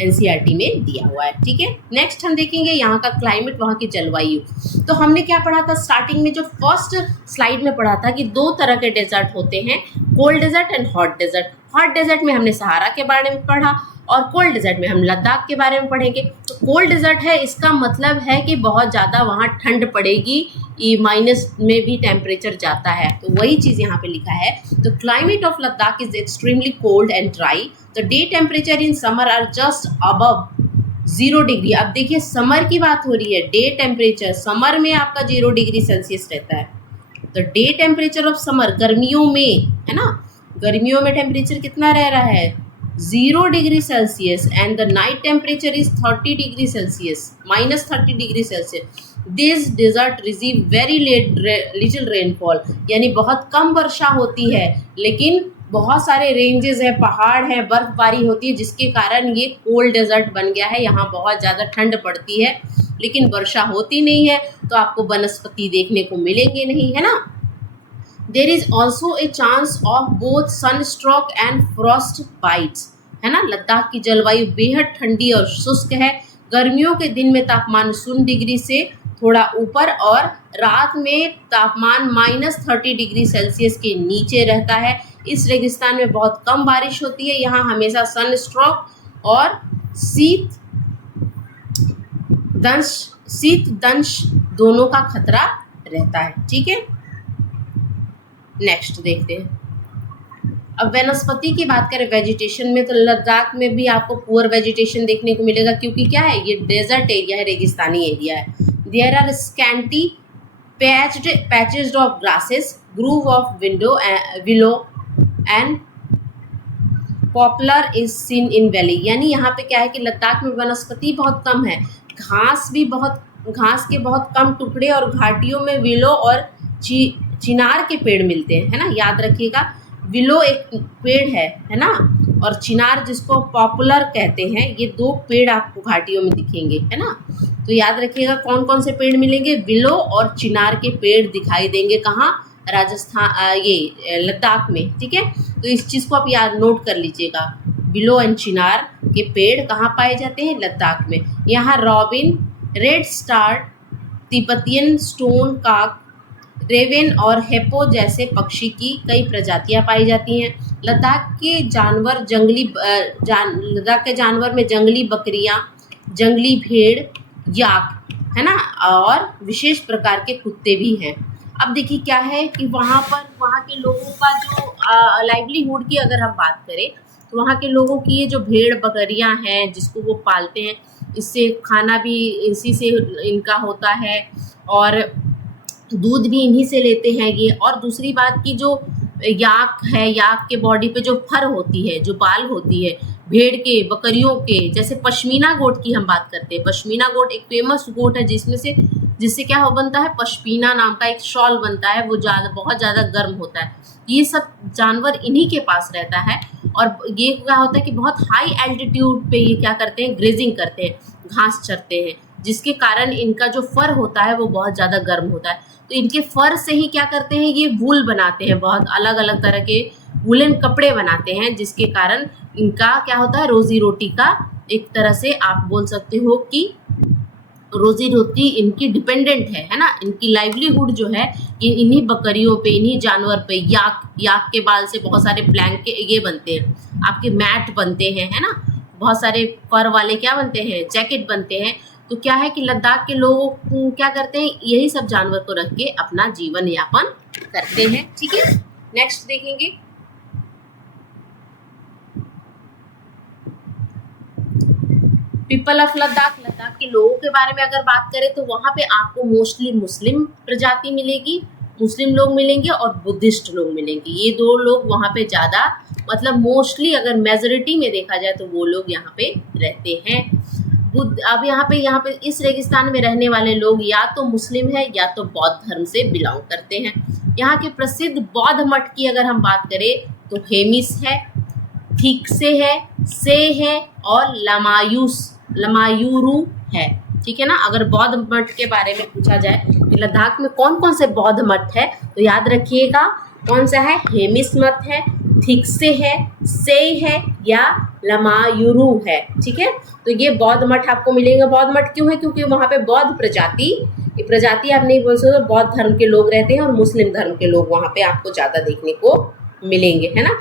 एनसीईआरटी में दिया हुआ है। ठीक है, नेक्स्ट हम देखेंगे यहाँ का क्लाइमेट, वहाँ की जलवायु। तो हमने क्या पढ़ा था स्टार्टिंग में, जो फर्स्ट स्लाइड में पढ़ा था कि 2 तरह के डेजर्ट होते हैं, cold desert and hot desert. Hot desert में हमने सहारा के बारे में पढ़ा, और कोल्ड डेजर्ट में हम लद्दाख के बारे में पढ़ेंगे। तो कोल्ड डेजर्ट है, इसका मतलब है कि बहुत ज़्यादा वहाँ ठंड पड़ेगी, माइनस में भी टेम्परेचर जाता है, तो वही चीज़ यहाँ पे लिखा है। तो climate of Ladakh is extremely cold and dry. The day temperature in summer are just above 0 degree. अब देखिए समर की बात हो रही है, डे टेम्परेचर समर में आपका 0 डिग्री सेल्सियस रहता है। तो डे टेम्परेचर ऑफ समर, गर्मियों में, है ना, गर्मियों में टेम्परेचर कितना रह रहा है? 0 degree Celsius, and the night temperature is 30 degree Celsius, -30 degree Celsius. This desert receive very little rainfall, यानी बहुत कम वर्षा होती है, लेकिन बहुत सारे रेंजेस हैं, पहाड़ हैं, बर्फबारी होती है, जिसके कारण ये कोल्ड डेजर्ट बन गया है। यहाँ बहुत ज़्यादा ठंड पड़ती है, लेकिन वर्षा होती नहीं है, तो आपको वनस्पति देखने को मिलेंगे नहीं, है ना। There is also a chance of both sunstroke and Frost bytes, है ना। लद्दाख की जलवायु बेहद ठंडी और शुष्क है। गर्मियों के दिन में तापमान 0 डिग्री से थोड़ा ऊपर, और रात में तापमान -30 डिग्री सेल्सियस के नीचे रहता है। इस रेगिस्तान में बहुत कम बारिश होती है। यहाँ हमेशा सनस्ट्रोक और शीत दंश दोनों का खतरा रहता है। ठीक है, नेक्स्ट देखते हैं। अब वनस्पति की बात करें वेजिटेशन में, तो लद्दाख में भी आपको पुअर वेजिटेशन देखने को मिलेगा, क्योंकि क्या है, ये डेजर्ट एरिया है, रेगिस्तानी एरिया है। There are scanty patches of grasses, grove of willow and poplar is seen in valley. यानी यहाँ पे क्या है कि लद्दाख में वनस्पति बहुत कम है, घास भी बहुत घास के बहुत कम टुकड़े और घाटियों में विलो और चिनार के पेड़ मिलते हैं, है ना। याद रखिएगा, विलो एक पेड़ है ना, और चिनार जिसको पॉपुलर कहते हैं, ये दो पेड़ आपको घाटियों में दिखेंगे, है ना। तो याद रखिएगा कौन कौन से पेड़ मिलेंगे, विलो और चिनार के पेड़ दिखाई देंगे कहाँ, राजस्थान, ये लद्दाख में, ठीक है। तो इस चीज़ को आप याद नोट कर लीजिएगा, विलो एंड चिनार के पेड़ कहाँ पाए जाते हैं, लद्दाख में। यहाँ robin, red star, Tibetan stone काक, रेवेन और हेपो जैसे पक्षी की कई प्रजातियां पाई जाती हैं। लद्दाख के जानवर लद्दाख के जानवर में जंगली बकरियां, जंगली भेड़, याक, है ना, और विशेष प्रकार के कुत्ते भी हैं। अब देखिए क्या है कि वहाँ के लोगों का जो लाइवलीहुड की अगर हम बात करें, तो वहाँ के लोगों की ये जो भेड़ बकरियां हैं जिसको वो पालते हैं, इससे खाना भी इसी से इनका होता है और दूध भी इन्हीं से लेते हैं ये। और दूसरी बात की जो याक है, याक के बॉडी पे जो फर होती है, जो बाल होती है, भेड़ के, बकरियों के, जैसे पश्मीना गोट की हम बात करते हैं। पश्मीना गोट एक फेमस गोट है जिससे क्या बनता है, पश्मीना नाम का एक शॉल बनता है, वो बहुत ज़्यादा गर्म होता है। ये सब जानवर इन्हीं के पास रहता है। और ये क्या होता है कि बहुत हाई एल्टीट्यूड पे ये क्या करते हैं, ग्रेजिंग करते हैं, घास चरते हैं, जिसके कारण इनका जो फर होता है वो बहुत ज़्यादा गर्म होता है। तो इनके फर से ही क्या करते हैं, ये वूल बनाते हैं, बहुत अलग अलग तरह के वूलन कपड़े बनाते हैं, जिसके कारण इनका क्या होता है, रोजी रोटी का एक तरह से आप बोल सकते हो कि रोजी रोटी इनकी डिपेंडेंट है ना। इनकी लाइवलीहुड जो है ये इन्हीं बकरियों पे, इन्हीं जानवर पे। याक के बाल से बहुत सारे ब्लैंकेट ये बनते हैं, आपके मैट बनते हैं, है ना। बहुत सारे फर वाले क्या बनते हैं, जैकेट बनते हैं। तो क्या है कि लद्दाख के लोग क्या करते हैं, यही सब जानवर को रख के अपना जीवन यापन करते हैं, ठीक है। नेक्स्ट देखेंगे, पीपल ऑफ लद्दाख। लद्दाख के लोगों के बारे में अगर बात करें तो वहाँ पे आपको मोस्टली मुस्लिम प्रजाति मिलेगी, मुस्लिम लोग मिलेंगे और बुद्धिस्ट लोग मिलेंगे। ये दो लोग वहाँ पे ज़्यादा, मतलब मोस्टली अगर मेजोरिटी में देखा जाए तो वो लोग यहाँ पे रहते हैं। अब यहाँ पे इस रेगिस्तान में रहने वाले लोग या तो मुस्लिम है या तो बौद्ध धर्म से बिलोंग करते हैं। यहाँ के प्रसिद्ध बौद्ध मठ की अगर हम बात करें तो हेमिस है, थिक्से है, से है और लमायूरू है, ठीक है ना। अगर बौद्ध मठ के बारे में पूछा जाए कि लद्दाख में कौन कौन से बौद्ध मठ है, तो याद रखिएगा कौन सा है, हेमिस मठ है, थिक्से है, से है या लमायूरू है, ठीक है। तो ये बौद्ध मठ आपको मिलेंगे। बौद्ध मठ क्यों है, क्योंकि वहाँ पे बौद्ध प्रजाति आप नहीं बोल सकते, बौद्ध धर्म के लोग रहते हैं और मुस्लिम धर्म के लोग वहाँ पे आपको ज़्यादा देखने को मिलेंगे, है ना।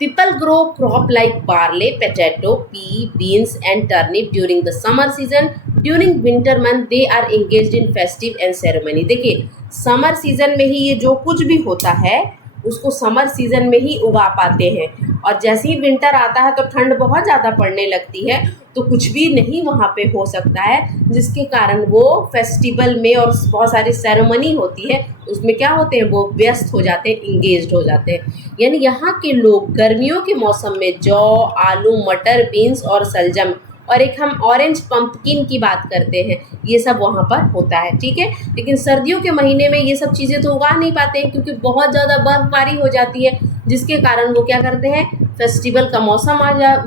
People grow crop like barley, potato, pea, beans and turnip during the summer season. During winter month they are engaged in festive and ceremony. देखिए समर सीजन में ही ये जो कुछ भी होता है उसको समर सीजन में ही उगा पाते हैं, और जैसे ही विंटर आता है तो ठंड बहुत ज़्यादा पड़ने लगती है, तो कुछ भी नहीं वहाँ पे हो सकता है, जिसके कारण वो फेस्टिवल में और बहुत सारी सेरेमनी होती है उसमें क्या होते हैं, वो व्यस्त हो जाते हैं, इंगेज्ड हो जाते हैं। यानी यहाँ के लोग गर्मियों के मौसम में जौ, आलू, मटर, बीन्स और सलजम, और एक हम ऑरेंज पंपकिन की बात करते हैं, ये सब वहाँ पर होता है, ठीक है। लेकिन सर्दियों के महीने में ये सब चीज़ें तो उगा नहीं पाते हैं क्योंकि बहुत ज़्यादा बर्फबारी हो जाती है, जिसके कारण वो क्या करते हैं, फेस्टिवल का मौसम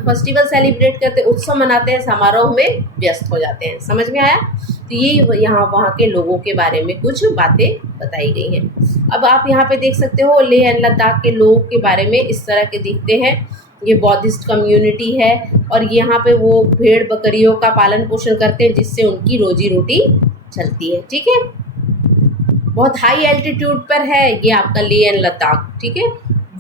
फेस्टिवल सेलिब्रेट करते, उत्सव मनाते हैं, समारोह में व्यस्त हो जाते हैं। समझ में आया। तो ये यहाँ वहाँ के लोगों के बारे में कुछ बातें बताई गई हैं। अब आप यहाँ पे देख सकते हो लेह एंड लद्दाख के लोगों के बारे में इस तरह के दिखते हैं। ये बौद्धिस्ट कम्युनिटी है और यहाँ पे वो भेड़ बकरियों का पालन पोषण करते हैं, जिससे उनकी रोजी रोटी चलती है, ठीक है। बहुत हाई एल्टीट्यूड पर है ये आपका लेह एंड लद्दाख, ठीक है।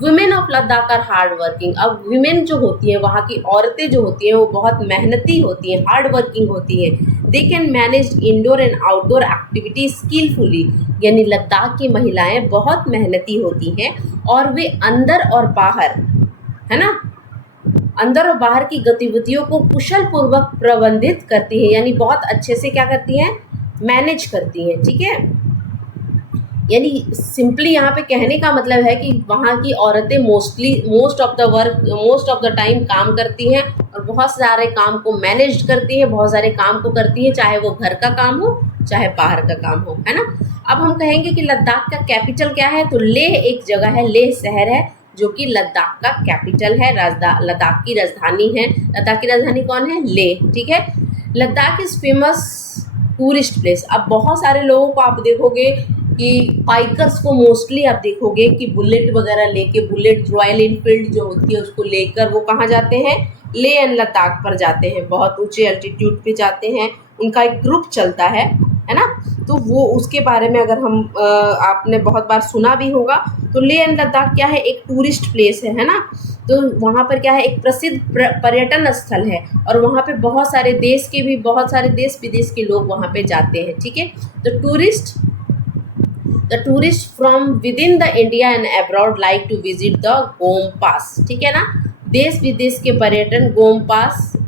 Women of Ladakh are hard working. अब वुमेन जो होती हैं, वहाँ की औरतें जो होती हैं, वो बहुत मेहनती होती हैं, हार्ड वर्किंग होती हैं। They can manage indoor and outdoor activity skilfully. यानी लद्दाख की महिलाएं बहुत मेहनती होती हैं और वे अंदर और बाहर, है ना, अंदर और बाहर की गतिविधियों को कुशल पूर्वक प्रबंधित करती है, यानी बहुत अच्छे से क्या करती हैं, मैनेज करती हैं, ठीक है। यानी सिंपली यहाँ पे कहने का मतलब है कि वहाँ की औरतें मोस्ट ऑफ द टाइम काम करती हैं और बहुत सारे काम को मैनेज करती हैं, बहुत सारे काम को करती हैं, चाहे वो घर का काम हो चाहे बाहर का काम हो, है ना। अब हम कहेंगे कि लद्दाख का कैपिटल क्या है, तो लेह एक जगह है, लेह शहर है जो कि लद्दाख का कैपिटल है, लद्दाख की राजधानी है। लद्दाख की राजधानी कौन है, लेह, ठीक है। Ladakh is famous tourist place. अब बहुत सारे लोगों को आप देखोगे कि बाइकर्स को मोस्टली आप देखोगे कि बुलेट वगैरह लेके, बुलेट रॉयल एनफील्ड जो होती है उसको लेकर वो कहाँ जाते हैं, लेह एंड लद्दाख पर जाते हैं, बहुत ऊंचे अल्टीट्यूड पे जाते हैं, उनका एक ग्रुप चलता है ना। तो वो उसके बारे में अगर हम आपने बहुत बार सुना भी होगा, तो लेह एंड लद्दाख क्या है, एक टूरिस्ट प्लेस है ना। तो वहाँ पर क्या है, एक प्रसिद्ध पर्यटन स्थल है और वहाँ पे बहुत सारे देश विदेश के लोग वहाँ पे जाते हैं, ठीक है। तो tourist from within the India and abroad like to visit the gompas, ठीक है ना। देश विदेश के पर्यटन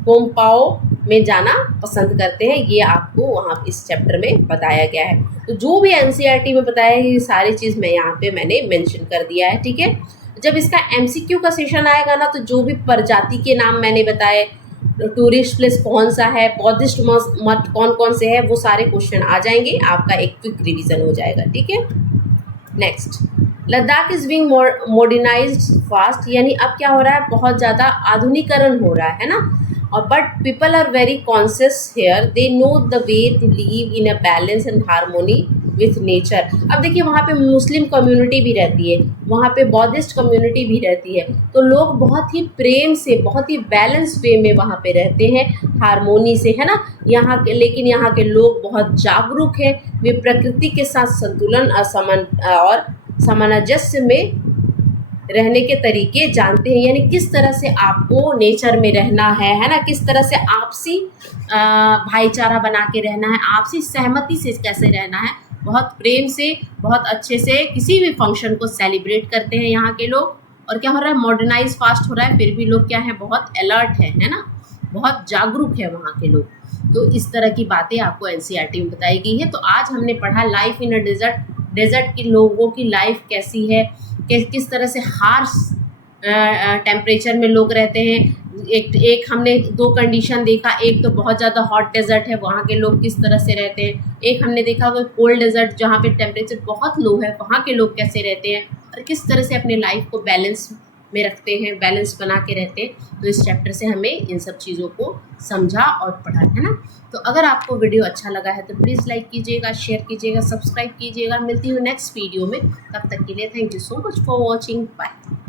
गोमपाओ में जाना पसंद करते हैं, ये आपको वहाँ इस चैप्टर में बताया गया है। तो जो भी एनसीईआरटी में बताया है ये सारी चीज़ मैं यहाँ पे मैंने मेंशन कर दिया है, ठीक है। जब इसका एमसीक्यू का सेशन आएगा ना, तो जो भी प्रजाति के नाम मैंने बताए, टूरिस्ट प्लेस कौन सा है, बौद्धिस्ट मठ कौन कौन से है, वो सारे क्वेश्चन आ जाएंगे, आपका एक क्विक रिवीजन हो जाएगा, ठीक है। Next, Ladakh is being modernised fast, यानी अब क्या हो रहा है, बहुत ज़्यादा आधुनिकरण हो रहा है ना। और but people are very conscious here, they know the way to live in a balance and harmony with nature. अब देखिए वहाँ पे मुस्लिम कम्युनिटी भी रहती है, वहाँ पे बौद्धिस्ट कम्युनिटी भी रहती है, तो लोग बहुत ही प्रेम से, बहुत ही बैलेंस वे में वहाँ पे रहते हैं, हारमोनी से, है ना। लेकिन यहाँ के लोग बहुत जागरूक हैं, वे प्रकृति के साथ संतुलन और सामंजस्य में रहने के तरीके जानते हैं, यानी किस तरह से आपको नेचर में रहना है ना, किस तरह से आपसी भाईचारा बना के रहना है, आपसी सहमति से कैसे रहना है, बहुत प्रेम से, बहुत अच्छे से किसी भी फंक्शन को सेलिब्रेट करते हैं यहाँ के लोग। और क्या हो रहा है, मॉडर्नाइज फास्ट हो रहा है, फिर भी लोग क्या है, बहुत अलर्ट है ना, बहुत जागरूक है वहाँ के लोग। तो इस तरह की बातें आपको एनसीईआरटी में बताई गई है। तो आज हमने पढ़ा लाइफ इन अ डेजर्ट के लोगों की लाइफ कैसी है, किस तरह से हार्श टेम्परेचर में लोग रहते हैं। एक हमने दो कंडीशन देखा, एक तो बहुत ज़्यादा हॉट डेजर्ट है, वहाँ के लोग किस तरह से रहते हैं, एक हमने देखा वो कोल्ड डेजर्ट जहाँ पे टेम्परेचर बहुत लो है, वहाँ के लोग कैसे रहते हैं और किस तरह से अपने लाइफ को बैलेंस में रखते हैं, बैलेंस बना के रहते हैं। तो इस चैप्टर से हमें इन सब चीज़ों को समझा और पढ़ा, है ना। तो अगर आपको वीडियो अच्छा लगा है तो प्लीज़ लाइक कीजिएगा, शेयर कीजिएगा, सब्सक्राइब कीजिएगा। मिलती हूँ नेक्स्ट वीडियो में, तब तक के लिए thank you so much for watching, bye.